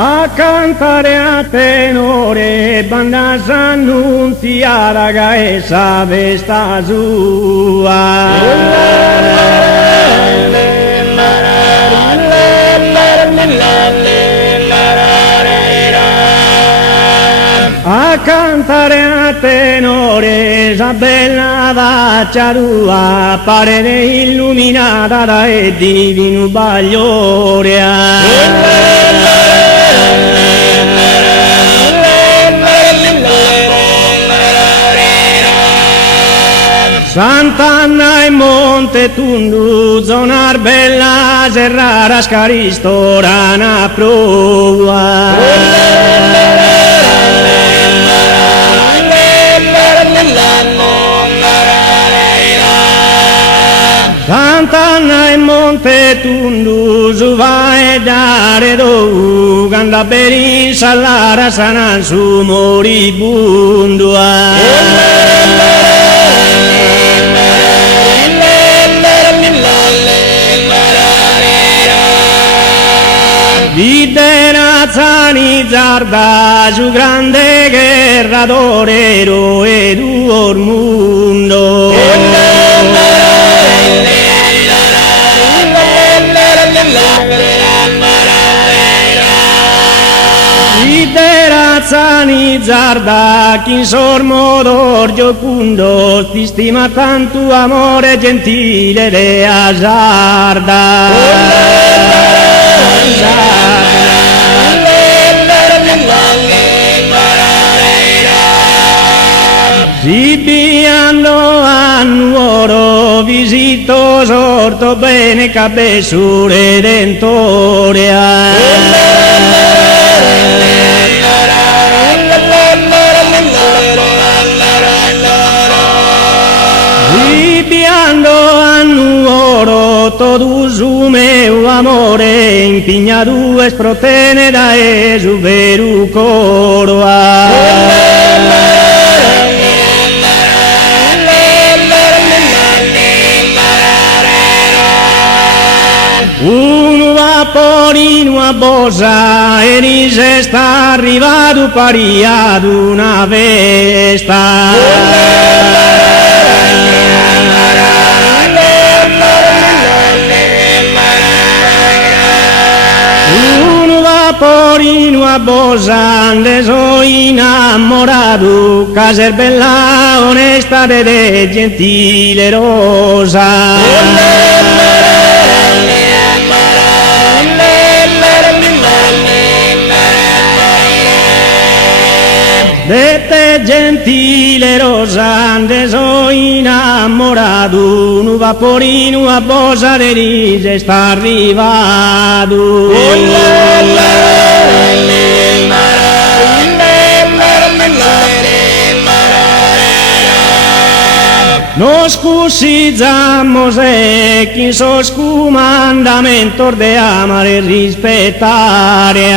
A cantare a tenore, banda s'annunziata che essa festa sua. A cantare a tenore, sa bella faccia tua, pare illuminata da divino bagliore. Sant'Anna e Monte Tundu, zona bella serrara scaristorana prova. Sant'Anna e Monte Tundu, suva e dare do, canta per insalare sanan su moribondo. Videra zanizzarda su grande guerra d'orero e duor mondo. Videra zanizzarda chi sormo d'orgio pundo ti stima tanto amore gentile le azzarda. Sibiando a nuoro visito sorto bene cabezo redentore. Sibiando a nuoro todo su meu amore impignado es protene da esu veru coroa. Un vaporino a bosa e se sta arrivato pari ad una festa. Un vaporino a bosa ne so innamorato, caser bella, onesta e gentile rosa. De te gentile rosa, ne so innamorato, un vaporino a bosa de rise sta arrivato. Nos scusizamos e chi sos comandamentos de amar e rispettare.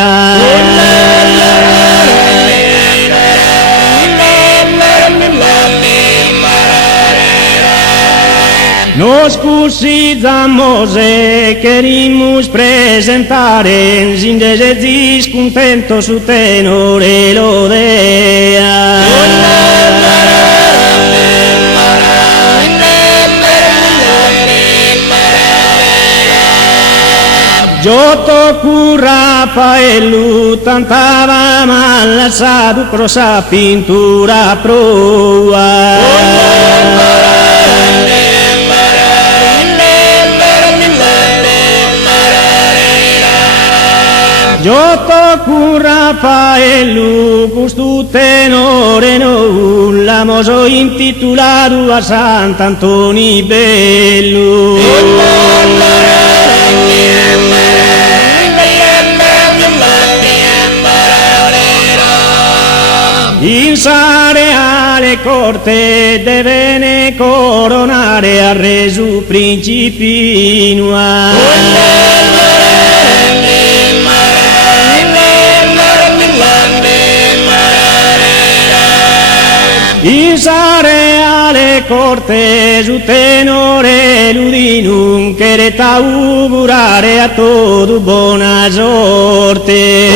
Nos scusizamos e querimos presentare sin desezis contento su tenore lodea. Giotto curra Raffaello tantava mallassato prosa pintura proa. Giotto con Raffaello, questo tenore non l'amo intitolato a Sant'Antonio Bello. In sareale corte deve coronare a reso principino. In sareale corte su tenore l'udinum che le augurare a todo buona sorte.